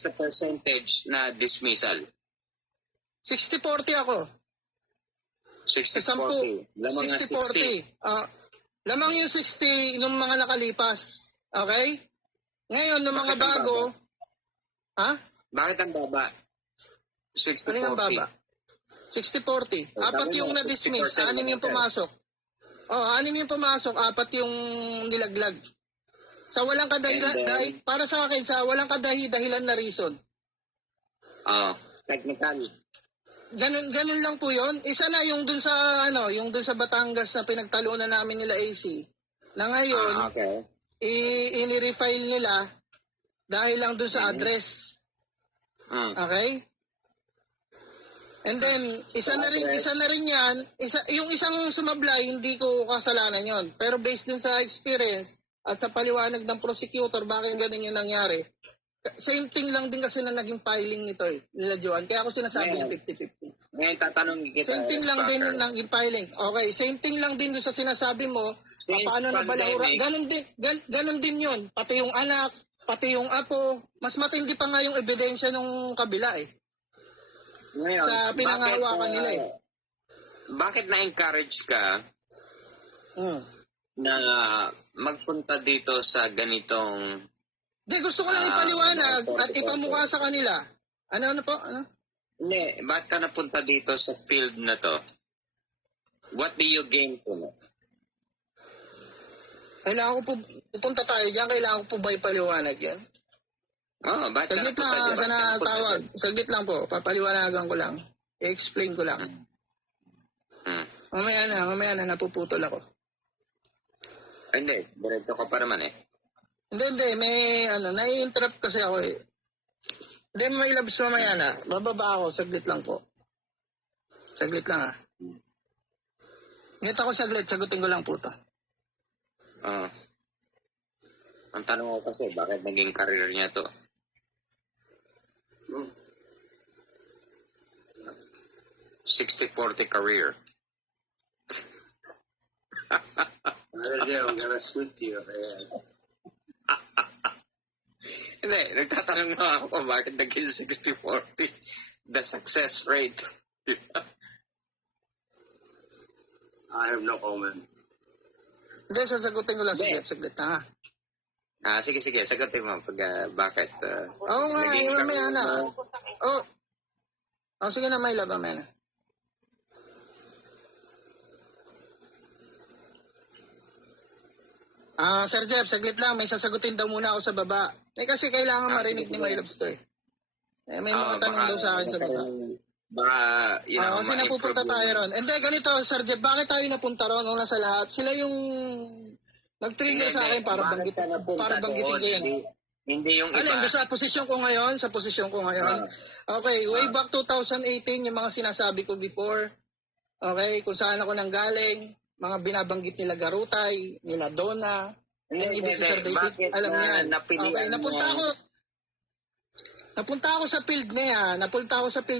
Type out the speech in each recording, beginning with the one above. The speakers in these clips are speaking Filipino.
sa percentage na dismissal? 60-40 ako. 60-40. Lamang na 60. 60-40. Lamang yung 60 ng mga nakalipas. Okay? Ngayon, ng mga bago, ha? Bakit ang baba? 60-40. Ano yung baba? 60-40. Apat yung na-dismiss, 6 yung pumasok. Anim yung pumasok, 4 yung nilaglag. Sa walang kadahilan, para sa akin, sa walang kadahilan na reason. Technical. Ganun lang po 'yon. Isa na yung dun sa yung dun sa Batangas na pinagtalunan namin nila AC. Na ngayon, i-refile nila dahil lang dun sa address. Okay? And then isa na rin 'yan, yung isang sumablay hindi ko kasalanan 'yon. Pero based dun sa experience at sa paliwanag ng prosecutor bakit ganun yung nangyari. Same thing lang din kasi na naging filing nito nila Joan. Kaya ako sinasabi ng 50-50. Ngayon tatanungin kita. Same thing lang din yung naging filing. Okay, same thing lang din doon sa sinasabi mo. Paano na balahura? Ganun din yun. Pati yung anak, pati yung apo. Mas matindi pa nga yung ebidensya ng kabila Ngayon, sa pinangahawakan nila Bakit na-encourage ka na magpunta dito sa ganitong gusto ko lang ipaliwanag at ipamukha sa kanila. Ano po? Hindi, bakit ka napunta dito sa field na to? What do you gain from it? Kailangan ko po, pupunta tayo dyan, kailangan ko po ba ipaliwanag yan? Bakit saglit ka lang sa natawag. Saglit lang po, papaliwanagan ko lang. I-explain ko lang. Mamaya na, napuputol ako. Hindi, diretso ka pa naman Hindi, may nai-interrupt kasi ako Hindi, may labs mamaya na. Bababa ako, saglit lang po. Saglit lang Ngit ako saglit, sagutin ko lang po to. Ang tanong ko kasi, bakit naging career niya to? 60-40 career. I'm gonna shoot you. Hindi, nagtatanong na ako kung bakit naging 60-40 the success rate. I have no comment. Hindi, sasagutin ko lang saglit na Sige, sagutin mo pag bakit. Oo nga, mamaya na. Sige na, may lab, mamaya na. Sir Jeff, saglit lang. May sasagutin daw muna ako sa baba. Kasi kailangan marinig ni My Loves to may mga tanong daw sa akin sa baba. Kasi napupunta tayo ron. And then, ganito, Sir Jeff, bakit tayo napunta ron una sa lahat? Sila yung nag-trigger sa akin para banggitin ko yan. Hindi yung iba. Sa posisyon ko ngayon, Okay, way back 2018, yung mga sinasabi ko before. Okay, kung saan ako nanggaling. Mga binabanggit nila Garutay, nila Donna, even si Sir David, alam niya. Okay, napunta ako sa field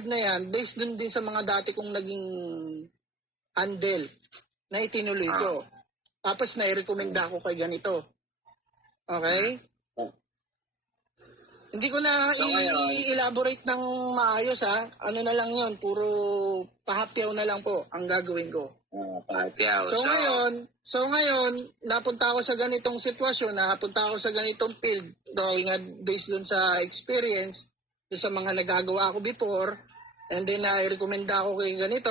na yan. Based dun din sa mga dati kong naging handle na itinuloy ko. Tapos nai-recommenda ako kay ganito. Okay? Hindi ko na i-elaborate ng maayos Ano na lang yun, puro pahapyaw na lang po ang gagawin ko. So ngayon, napunta ako sa ganitong sitwasyon, napunta ako sa ganitong field dahil nga based dun sa experience, dun sa mga nagagawa ko before, and then i-recommenda ako kay ganito,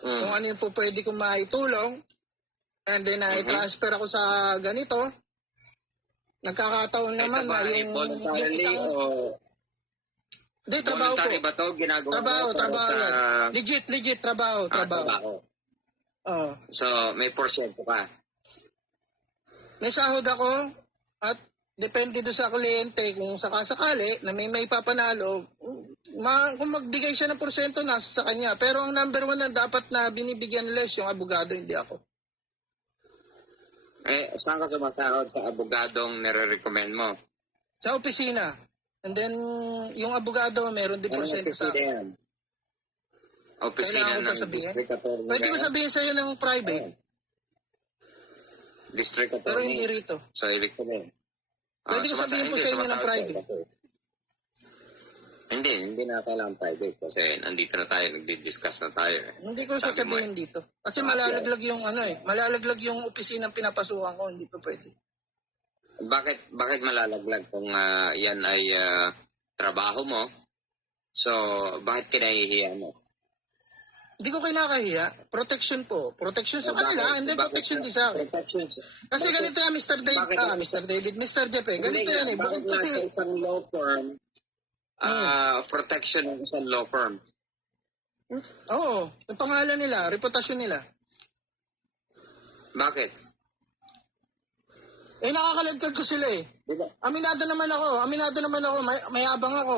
kung ano yung po pwede kong maitulong, and then i-transfer ako sa ganito. Nagkakataon naman na yung isang... Hindi, trabaho po. Ba to? Ginagawa trabaho. Sa... Legit, trabaho. So, may porsyento ka? May sahod ako at depende doon sa kliyente kung sakasakali na may papanalo, kung magbigay siya ng porsyento, nasa sa kanya. Pero ang number 1 na dapat na binibigyan less yung abogado, hindi ako. Saan ka sumasahod sa abogadong nire-recommend mo? Sa opisina. And then, yung abogado, meron din porsyento sa akin. Opisina ng district attorney. Pwede ko sabihin sa'yo ng private. District attorney. Pero hindi rito. So, ibig sabihin. Pwede ko sabihin po sa inyo ng private. Hindi na kailangan private kasi nandito na tayo, nagdi-discuss na tayo. Hindi ko Sabi mo sasabihin dito. Kasi malalaglag yung malalaglag yung opisinang pinapasukan ko, hindi pa pwede. Bakit malalaglag kung yan ay trabaho mo? So, bakit kinahihiya mo? Hindi ko kinakahiya. Protection po. Protection sa kanila, and then protection din sa akin. Kasi ganito yan, Mr. Jeff eh. Ganito yan eh. Bakit Kasi, nasa isang law firm, protection ng isang law firm? oo, yung pangalan nila, reputasyon nila. Bakit? Nakakalagkag ko sila eh. Diba? Aminado naman ako, mayabang ako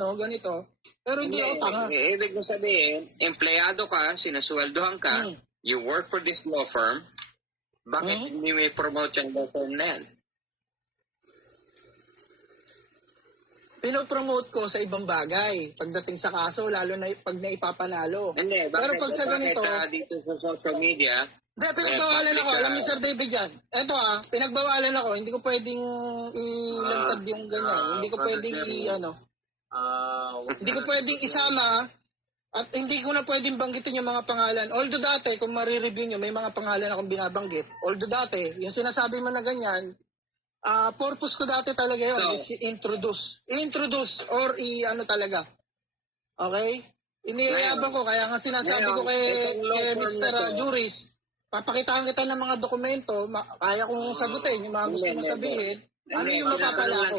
o ganito. Pero hindi ako tanga. Ibig mo sabihin, empleyado ka, sinasweldohan ka, you work for this law firm, bakit hindi may promote yung law firm na yan? Pinopromote ko sa ibang bagay pagdating sa kaso, lalo na pag naipapanalo. Hindi, pero pag sa ganito, dito sa social media, hindi, pinagbawalan ako. Alam ni Sir David yan. Eto pinagbawalan ako. Hindi ko pwedeng ilantad yung ganyan. Hindi ko pwedeng hindi ko pwedeng isama at hindi ko na pwedeng banggitin yung mga pangalan. Although dati, kung marireview nyo, may mga pangalan akong binabanggit. Although dati, yung sinasabi mo na ganyan, purpose ko dati talaga yun, is introduce or talaga. Okay? Iniyayabang ko, kaya nga sinasabi ko kay Mr. Juris, papakitaan kita ng mga dokumento, kaya kong sagutin yung mga gusto mo sabihin, ano yung mapapala ko?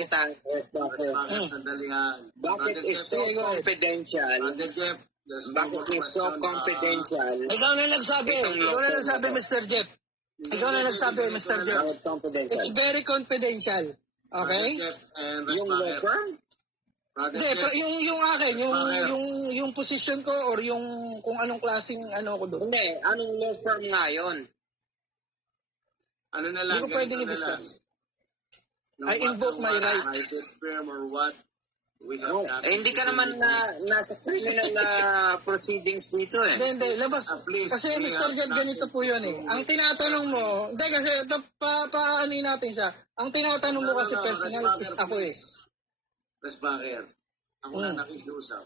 Bakit is so confidential? Bakit is so confidential? Ikaw na nagsabi, Mr. Jeff. Ikaw na nagsabi, Mr. Jeff. It's very confidential. Okay? Yung law firm? Hindi, yung akin, yung position ko or yung kung anong klaseng ko doon. Hindi, anong law firm nga yun? Ano na lang, hindi ko pwedeng i-discuss. I invoke my right. Private firm or what? Hindi ka naman nasa criminal proceedings dito eh. Hindi, labas. Kasi Mr. Jeff, ganito po yun eh. Ang tinatanong mo, hindi kasi, paano natin siya. Ang tinatanong mo kasi personal is ako eh. Resbacker, ako na nakikiusap.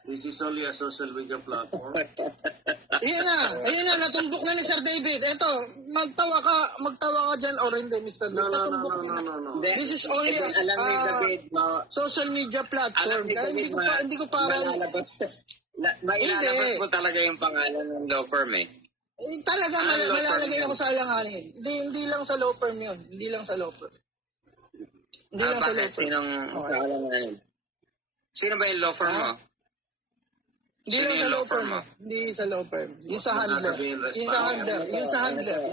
This is only a social media platform. Ayun na, natumbok na ni Sir David. Eto, magtawa ka dyan or hindi, Mr. David. No. This is only a social media platform. Kaya hindi ko para... Mailalabas mo talaga yung pangalan ng law firm eh. Talaga, malalagay ako sa alanganin. Hindi lang sa law firm yun. Hindi lang sa law firm. Bakit? Sinong sa alanganin? Sino ba yung law firm mo? Hindi lang sa law firm mo. Hindi sa law firm. Yung sa handler. Yung sa handler.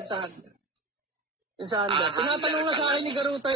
Tinatanong na sa akin ni Garuta